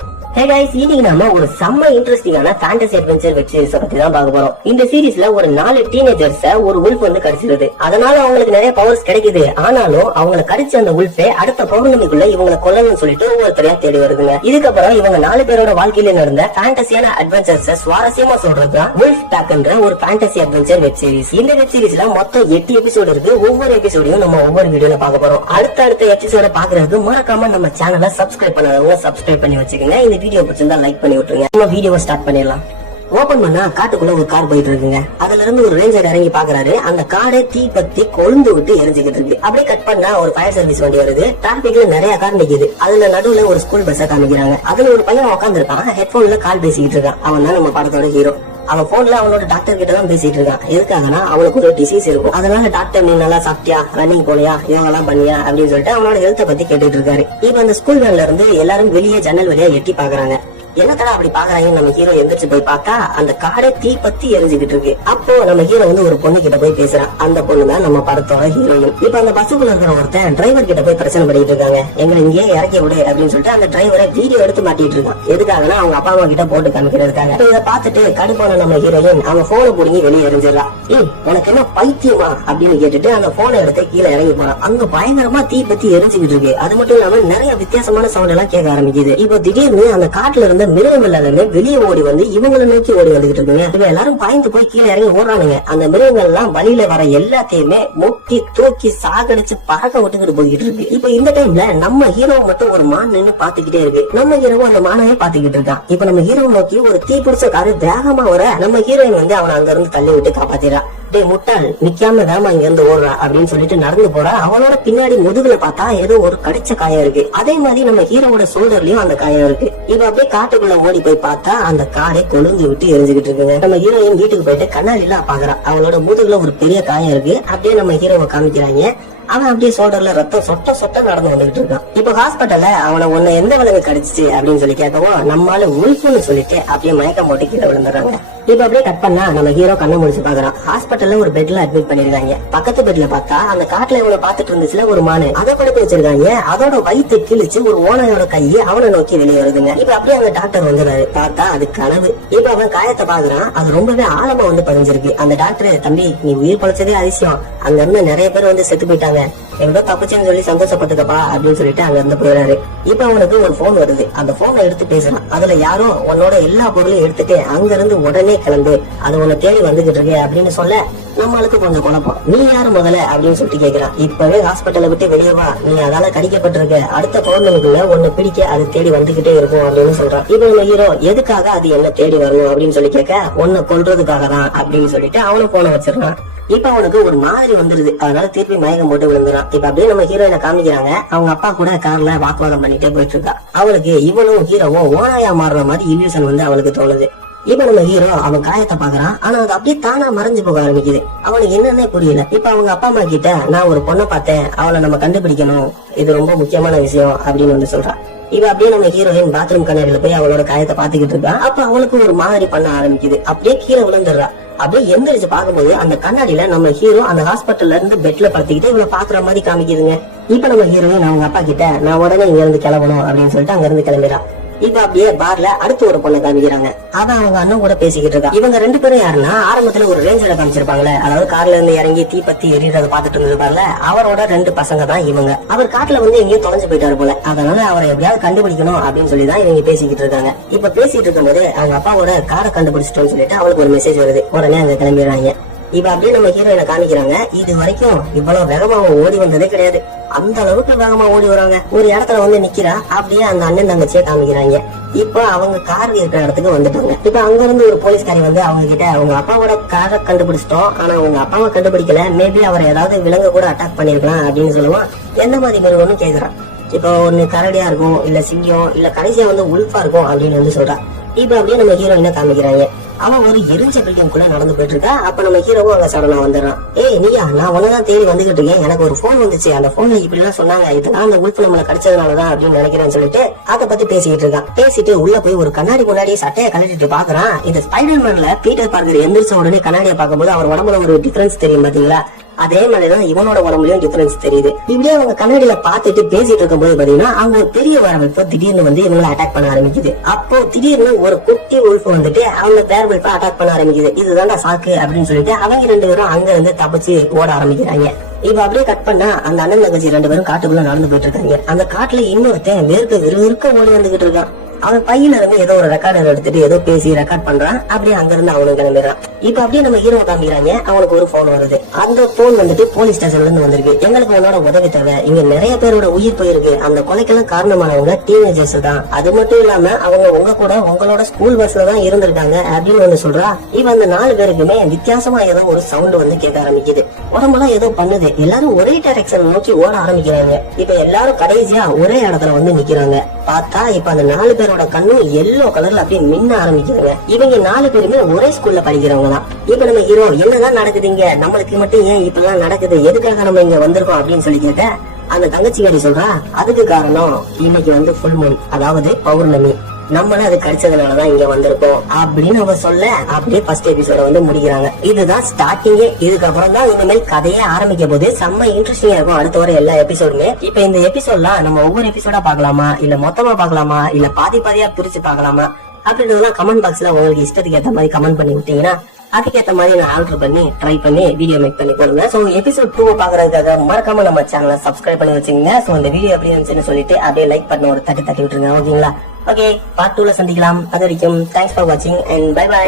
Hey guys, இன்னைக்கு நாம ஒரு செம்ம இன்ட்ரெஸ்டிங்கான ஃபேண்டசி அட்வென்ச்சர் வெப் சீரிஸ் பத்தி தான் பார்க்க போறோம். இந்த சீரிஸ்ல ஒரு 4 டீனேஜர்ஸ் ஒரு உல்ஃப் வந்து கடிச்சிருது. அதனால அவங்களுக்கு நிறைய பவர்ஸ் கிடைக்குது. ஆனாலும் அவங்களை கடிச்ச அந்த உல்ஃபே அடுத்த பௌர்ணமிக்குள்ள இவங்களை கொல்லணும்னு சொல்லிட்டு ஒவ்வொருத்தரையா தேடி வருதுங்க. இதுக்கப்புறம் இவங்க 4 பேரோட வாழ்க்கையில நடந்த ஃபேண்டசியான அட்வென்ச்சர்ஸ் சுவாரஸ்யமா சொல்றதுதான் உல்ஃப் பேக்ன்ற ஒரு ஃபேண்டசி அட்வென்ச்சர் வெப் சீரிஸ். இந்த வெப் சீரிஸ்ல மொத்தம் 8 எபிசோடு இருக்கு. ஒவ்வொரு எபிசோடையும் நம்ம ஒவ்வொரு வீடியோல பார்க்க போறோம். அடுத்த எபிசோட பாக்குறதுக்கு மறக்காம நம்ம சேனலை சப்ஸ்கிரைப் பண்ணாதவங்க சப்ஸ்கிரைப் பண்ணி வச்சுக்கோங்க. இந்த வீடியோ பிடிச்சிருந்தா லைக் பண்ணி விட்டுருங்க. நம்ம வீடியோவை ஸ்டார்ட் பண்ணிடலாம். ஓபன் பண்ணா காட்டுக்குள்ள ஒரு கார் போயிட்டு இருக்குங்க. அதுல இருந்து ஒரு ரேஞ்சர் இறங்கி பாக்குறாரு. அந்த காரை தீ பத்தி கொழுந்து விட்டு எரிஞ்சுக்கிட்டு இருக்கு. அப்படியே கட் பண்ணா ஒரு ஃபயர் சர்வீஸ் வண்டி வருது. டிராபிக்ல நிறைய கார் நிக்குது. அதுல நடுவுல ஒரு ஸ்கூல் பஸ்ஸை காமிக்கிறாங்க. அதுல ஒரு பையன் உட்கார்ந்து இருக்கான். ஹெட்போன்ல கால் பேசிக்கிட்டு இருக்கான். அவன் தான் நம்ம படத்தோட ஹீரோ. அவன் போன்ல அவனோட டாக்டர் கிட்ட தான் பேசிட்டு இருக்கான். எதுக்காகனா அவனுக்கு ஒரு டிசீஸ் இருக்கும். அதனால டாக்டர் நீ நல்லா சாப்பிட்டியா, ரன்னிங் போனியா, யோகா எல்லாம் பண்ணியா அப்படின்னு சொல்லிட்டு அவனோட ஹெல்த்த பத்தி கேட்டுட்டு இருக்காரு. இப்ப அந்த ஸ்கூல் வேன்ல இருந்து எல்லாரும் வெளியே ஜன்னல் வழியா எட்டி பாக்குறாங்க. என்னத்தடா அப்படி பாக்குறாங்க. நம்ம ஹீரோ எந்திரிச்சு போய் பார்த்தா அந்த காடை தீ பத்தி எரிஞ்சுக்கிட்டு இருக்கு. அப்போ நம்ம ஹீரோ வந்து ஒரு பொண்ணு கிட்ட போய் பேசுறான். அந்த பொண்ணு தான் நம்ம படத்தோட ஹீரோயின். இப்ப அந்த பஸ்ஸுக்குள்ள இருக்கிற ஒருத்தன் டிரைவர் கிட்ட போய் பிரச்சனை பண்ணிட்டு இருக்காங்க. எங்களை இங்கே இறக்கி விடு அப்படின்னு சொல்லிட்டு அந்த டிரைவரை வீடியோ எடுத்து மாட்டிட்டு இருக்கான். எதுக்காகனா அவங்க அப்பா அம்மா கிட்ட போட்டு காமிக்கிறதுக்காக. இதை பார்த்துட்டு கடுப்பான நம்ம ஹீரோயின் அவன் போனை புடுங்கி வெளியே எரிஞ்சிடலாம். உனக்கு என்ன பைத்தியமா அப்படின்னு கேட்டுட்டு அந்த போனை எடுத்து கீழே இறங்கி போறான். அங்க பயங்கரமா தீ பத்தி எரிஞ்சுக்கிட்டு இருக்கு. அது மட்டும் இல்லாம நிறைய வித்தியாசமான சவுண்ட் எல்லாம் கேட்க ஆரம்பிக்குது. இப்போ திடீர்னு அந்த காட்டுல இருந்த மிருகங்கள் எல்லாமே வெளியே ஓடி வந்து இவங்களை நோக்கி ஓடி வந்துகிட்டு இருக்குங்க. இவங்க எல்லாரும் பயந்து போய் கீழே இறங்கி ஓடுறானுங்க. அந்த மிருகங்கள் எல்லாம் வழியில வர எல்லாத்தையுமே முட்டி தூக்கி சாகடிச்சு பறக்க விட்டுக்கிட்டு போய்கிட்டு இருக்கு. இப்ப இந்த டைம்ல நம்ம ஹீரோ மட்டும் ஒரு மான் நின்று பாத்துக்கிட்டே இருக்கு. நம்ம ஹீரோ அந்த மானவே பாத்துக்கிட்டு இருக்கான். இப்ப நம்ம ஹீரோ நோக்கி ஒரு தீ பிடிச்ச காரு வேகமா வர நம்ம ஹீரோயின் வந்து அவனை அங்க இருந்து தள்ளி விட்டு காப்பாத்திடுறான். முட்டாள் நிக்காம வேமா இங்க இருந்து ஓடுறா அப்படின்னு சொல்லிட்டு நடந்து போறா. அவனோட பின்னாடி முதுகுல பார்த்தா ஏதோ ஒரு கடிச்ச காயம் இருக்கு. அதே மாதிரி நம்ம ஹீரோவோட ஷோல்டர்லயும் அந்த காயம் இருக்கு. இப்ப அப்படியே காட்டுக்குள்ள ஓடி போய் பார்த்தா அந்த காடை கொழுந்து விட்டு எரிஞ்சுக்கிட்டு இருக்குங்க. நம்ம ஹீரோயின் வீட்டுக்கு போயிட்டு கண்ணாடி எல்லாம் பாக்குறான். அவளோட முதுகுல ஒரு பெரிய காயம் இருக்கு. அப்படியே நம்ம ஹீரோவை காமிக்கிறாங்க. அவன் அப்படியே ஷோல்டர்ல ரத்தம் சொட்ட நடந்து வந்துகிட்டு இருக்கான். இப்ப ஹாஸ்பிட்டல்ல அவனை உன்னை எந்த விலங்கு கடிச்சிச்சு அப்படின்னு சொல்லி கேட்கவும் நம்மளால உல்ஃப்னு சொல்லிட்டு அப்படியே மயக்கம் போட்டு கீழே விழுந்துறாங்க. இப்ப அப்படியே கட் பண்ணா நம்ம ஹீரோ கண்ணை முடிச்சு பாக்குறான். ஹாஸ்பிட்டல்ல ஒரு பெட்ல அட்மிட் பண்ணிருக்காங்க. பக்கத்து பெட்ல பார்த்தா அந்த காட்டுல இவனை பாத்துட்டு இருந்துச்சுல ஒரு மானு, அதை படுத்து வச்சிருக்காங்க. அதோட வயிற்று கிழிச்சு ஒரு ஓனையோட கை அவனை நோக்கி வெளியே வருதுங்க. இப்ப அப்படியே அந்த டாக்டர் வந்துறாரு. பார்த்தா அது கனவு. இப்ப அவன் காயத்தை பாக்குறான். அது ரொம்பவே ஆழமா வந்து பதிஞ்சிருக்கு. அந்த டாக்டர், தம்பி நீ உயிர் பழச்சதே அதிசயம், அங்க இருந்து நிறைய பேர் வந்து செத்து போயிட்டாங்க, எவ்வளோ தப்புச்சுன்னு சொல்லி சந்தோஷப்பட்டுக்கப்பா அப்படின்னு சொல்லிட்டு அங்க இருந்து போயிடாரு. இப்ப அவனுக்கு ஒரு போன் வருது. அந்த போனை எடுத்து பேசுறான். அதுல யாரும் உன்னோட எல்லா பொருளையும் எடுத்துட்டு அங்க இருந்து உடனே கிளம்பு, அது உன்னை தேடி வந்துகிட்டு இருக்கு அப்படின்னு சொல்ல நம்மளுக்கு கொஞ்சம் குழப்பம். நீ யாரு முதல்ல அப்படின்னு சொல்லிட்டு கேக்குறான். இப்பவே ஹாஸ்பிட்டலை விட்டு வெளியே வா, நீ அதால கடிக்கப்பட்டிருக்க, அடுத்த பௌர்ணமிக்குள்ள உன்னை பிடிக்க அது தேடி வந்துகிட்டே இருக்கும் அப்படின்னு சொல்றான். இப்ப நம்ம ஹீரோ எதுக்காக அது என்ன தேடி வரணும் அப்படின்னு சொல்லி கேட்க, உன்னை கொல்றதுக்காக தான் அப்படின்னு சொல்லிட்டு அவனை போன வச்சிடறான். இப்ப அவனுக்கு ஒரு மாதிரி வந்துருது. அதனால திருப்பி மயக்கம் போட்டு விழுந்துறான். இப்ப அப்படியே நம்ம ஹீரோயினை காமிக்கிறாங்க. அவங்க அப்பா கூட கார்ல வாக்குவாதம் பண்ணிட்டே போயிட்டு இருக்கா. அவளுக்கு இவனும் ஹீரோவும் ஓனாயா மாறுற மாதிரி இல்யூஷன் வந்து அவளுக்கு தோணுது. இப்ப நம்ம ஹீரோ அவன் காயத்தை பாக்குறான். ஆனா அது அப்படியே தானா மறைஞ்சு போக ஆரம்பிக்குது. அவனுக்கு என்னன்னே புரியல. இப்ப அவங்க அப்பா அம்மா கிட்ட நான் ஒரு பொண்ணை பார்த்தேன், அவளை நம்ம கண்டுபிடிக்கணும், இது ரொம்ப முக்கியமான விஷயம் அப்படின்னு வந்து சொல்றான். இவ அப்படியே நம்ம ஹீரோயின் பாத்ரூம் கண்ணாடியில போய் அவளோட காயத்தை பாத்துக்கிட்டு இருக்கா. அப்ப அவளுக்கு ஒரு மாதிரி பண்ண ஆரம்பிக்குது. அப்படியே கீழே விழுந்துடுறா. அப்படியே எந்திரிச்சு பாக்கும்போது அந்த கண்ணாடியில நம்ம ஹீரோ அந்த ஹாஸ்பிட்டல்ல இருந்து பெட்ல படுத்திக்கிட்டு இவளை பாக்குற மாதிரி காமிக்குதுங்க. இப்ப நம்ம ஹீரோயின் அவங்க அப்பா கிட்ட நான் உடனே இங்க இருந்து கிளம்பணும் அப்படின்னு சொல்லிட்டு அங்க இருந்து கிளம்பிடான். இப்ப அப்படியே பார்ல அடுத்த ஒரு பொண்ணை காமிக்கிறாங்க. அதான் அவங்க அண்ணன் கூட பேசிக்கிட்டு இருக்கா. இவங்க 2 பேரும் யாருன்னா, ஆரம்பத்துல ஒரு ரேஞ்சரை காமிச்சிருப்பாங்களே, அதாவது கார்ல இருந்து இறங்கி தீ பத்தி எரியறத பாத்துட்டு இருந்திருப்பாருல, அவரோட 2 பசங்க தான் இவங்க. அவர் காட்டுல வந்து எங்கேயோ தொலைஞ்சு போயிட்டாரு போல. அதனால அவரை எப்படியாவது கண்டுபிடிக்கணும் அப்படின்னு சொல்லிதான் இவங்க பேசிக்கிட்டு இருக்காங்க. இப்ப பேசிட்டு இருக்கும் போது அவங்க அப்பாவோட காரை கண்டுபிடிச்சிட்டோம்னு சொல்லிட்டு அவளுக்கு ஒரு மெசேஜ் வருது. உடனே அங்க கிளம்பிடுறாங்க. இப்ப அப்படியே நம்ம ஹீரோயினை காமிக்கிறாங்க. இது வரைக்கும் இவ்வளவு வேகமா ஓடி வந்ததே கிடையாது. அந்த அளவுக்கு வேகமா ஓடி வராங்க. ஒரு இடத்துல வந்து நிக்கிறா. அப்படியே அந்த அண்ணன் தங்கச்சியை காமிக்கிறாங்க. இப்ப அவங்க கார் இருக்கிற இடத்துக்கு வந்துட்டாங்க. இப்ப அங்க இருந்து ஒரு போலீஸ்காரி வந்து அவங்க கிட்ட உங்க அப்பாவோட காரை கண்டுபிடிச்சிட்டோம், ஆனா உங்க அப்பாவை கண்டுபிடிக்கல, மேபி அவரை ஏதாவது விலங்கு கூட அட்டாக் பண்ணிருக்கலாம் அப்படின்னு சொல்லுவான். எந்த மாதிரி மிருகம்னு ஒண்ணு கேக்குறான். இப்போ ஒண்ணு கரடியா இருக்கும், இல்ல சிங்கம், இல்ல கடைசியா வந்து உல்ஃபா இருக்கும் அப்படின்னு வந்து சொல்றான். இப்ப அப்படியே நம்ம ஹீரோயினை காமிக்கிறாங்க. அவன் ஒரு எரிஞ்ச பில்டிங் குள்ள நடந்து போயிட்டு இருக்கா. அப்ப நம்ம ஹீரோவும் அங்க சடனா வந்துடுறான். ஏய் நீயா, நான் உனதான் தேடி வந்துகிட்டு இருக்கேன். எனக்கு ஒரு போன் வந்துச்சு. அந்த போன்ல இப்படி எல்லாம் சொன்னாங்க. இதெல்லாம் அந்த உள்பு நம்மள கடிச்சதுனாலதான் அப்படின்னு நினைக்கிறேன்னு சொல்லிட்டு அதை பத்தி பேசிட்டு இருக்கான். பேசிட்டு உள்ள போய் ஒரு கண்ணாடி முன்னாடி சட்டையை கழட்டிட்டு பாக்குறான். இந்த ஸ்பைடர்மேன்ல பீட்டர் பார்க்கர் எந்திரிச்ச உடனே கண்ணாடியை பார்க்கும்போது அவர் உடம்புல ஒரு டிஃபரன்ஸ் தெரியும் பாத்தீங்களா? அதே மாதிரிதான் இவனோட உடம்புலயும் டிஃபரன்ஸ் தெரியுது. இப்படியே அவங்க கண்ணாடியில பாத்துட்டு பேசிட்டு இருக்கும் போது பாத்தீங்கன்னா அவங்க ஒரு பெரிய வரவேற்பு திடீர்னு வந்து இவங்களை அட்டாக் பண்ண ஆரம்பிக்குது. அப்போ திடீர்னு ஒரு குட்டி உல்ஃப் வந்துட்டு அவங்க பேர் வைப்ப அட்டாக் பண்ண ஆரம்பிக்குது. இதுதான்டா சாக்கு அப்படின்னு சொல்லிட்டு அவங்க 2 பேரும் அங்க இருந்து தப்பிச்சு ஓட ஆரம்பிக்கிறாங்க. இப்ப அப்படியே கட் பண்ணா அந்த அண்ணன் தங்கச்சி 2 பேரும் காட்டுக்குள்ள நடந்து போயிட்டு இருக்காங்க. அந்த காட்டுல இன்னொருத்தன் விறுவிறுக்க ஓடி வந்துகிட்டு இருக்கான். அவன் பையில இருந்து ஏதோ ஒரு ரெக்கார்டர் எடுத்துட்டு ஏதோ பேசி ரெக்கார்ட் பண்றான். அப்படியே அங்க இருந்து அவனுக்கு கிளம்பிடுறான். இப்ப அப்படியே நம்ம ஹீரோ காமிக்கிறாங்க. அவனுக்கு ஒரு போன் வருது. அந்த போன் வந்துட்டு போலீஸ் ஸ்டேஷன்ல இருந்து வந்திருக்கு. எங்களுக்கு உன்னோட உதவி தேவை. இங்க நிறைய பேரோட உயிர் போயிருக்கு. அந்த கொலைக்கெல்லாம் காரணமானவங்க டீனேஜர்ஸ் தான். அது மட்டும் இல்லாம அவங்க உங்க கூட உங்களோட ஸ்கூல் பஸ்ல தான் இருந்திருக்காங்க அப்படின்னு வந்து சொல்றா. இவன் அந்த 4 பேருக்குமே வித்தியாசமா ஏதோ ஒரு சவுண்ட் வந்து கேட்க ஆரம்பிக்குது. உடம்புலாம் ஏதோ பண்ணுது. எல்லாரும் ஒரே டைரக்ஷன் நோக்கி ஓட ஆரம்பிக்கிறாங்க. இப்ப எல்லாரும் கடைசியா ஒரே இடத்துல வந்து நிக்கிறாங்க. பார்த்தா இப்ப அந்த 4 பேரோட கண்ணும் எல்லோ கலர்ல அப்படியே மின்ன ஆரம்பிக்கிறாங்க. இவங்க 4 பேருமே ஒரே ஸ்கூல்ல படிக்கிறவங்க தான். இப்ப நம்ம ஹீரோ என்னதான் நடக்குதுங்க, நம்மளுக்கு மட்டும் ஏன் இப்ப எல்லாம் நடக்குது, எதுக்காக நம்ம இங்க வந்திருக்கோம் அப்படின்னு சொல்லி கேட்ட அந்த தங்கச்சிகாரி சொல்றா, அதுக்கு காரணம் இன்னைக்கு வந்து ஃபுல் மூன், அதாவது பௌர்ணமி. நம்மளும் அது கிடைச்சதுனாலதான் இங்க வந்திருக்கோம் அப்படின்னு அவ சொல்ல அப்படியே ஃபர்ஸ்ட் எபிசோட வந்து முடிக்கிறாங்க. இதுதான் ஸ்டார்டிங்கே. இதுக்கப்புறம் தான் இனிமேல் கதையே ஆரம்பிக்க போது செம்ம இன்ட்ரெஸ்டிங்கா இருக்கும் அடுத்த வர எல்லா எபிசோடுமே. இப்ப இந்த எபிசோட்லாம் நம்ம ஒவ்வொரு எபிசோடா பாக்கலாமா, இல்ல மொத்தமா பாக்கலாமா, இல்ல பாதி பாதியா பிரிச்சு பாக்கலாமா அப்படின்றதெல்லாம் கமெண்ட் பாக்ஸ்ல உங்களுக்கு இஷ்டத்துக்கு ஏத்த மாதிரி கமெண்ட் பண்ணி விட்டீங்கன்னா அதுக்கேற்ற மாதிரி நான் ஆல்டர் பண்ணி ட்ரை பண்ணி வீடியோ மேக் பண்ணி போடுங்க. சோ எபிசோட் 2 பாக்குறதுக்காக மறக்காம நம்ம சேனலை சப்ஸ்கிரைப் பண்ணி வச்சுங்க. சோ இந்த வீடியோ எப்படி இருந்துச்சுன்னு சொல்லிட்டு அப்படியே லைக் பண்ண ஒரு தட்டி விட்டுருங்க. ஓகேங்களா? ஓகே, பார்ட் 2ல சந்திக்கலாம். அது வரைக்கும் தேங்க்ஸ் ஃபார் வாட்சிங் அண்ட் பை பை.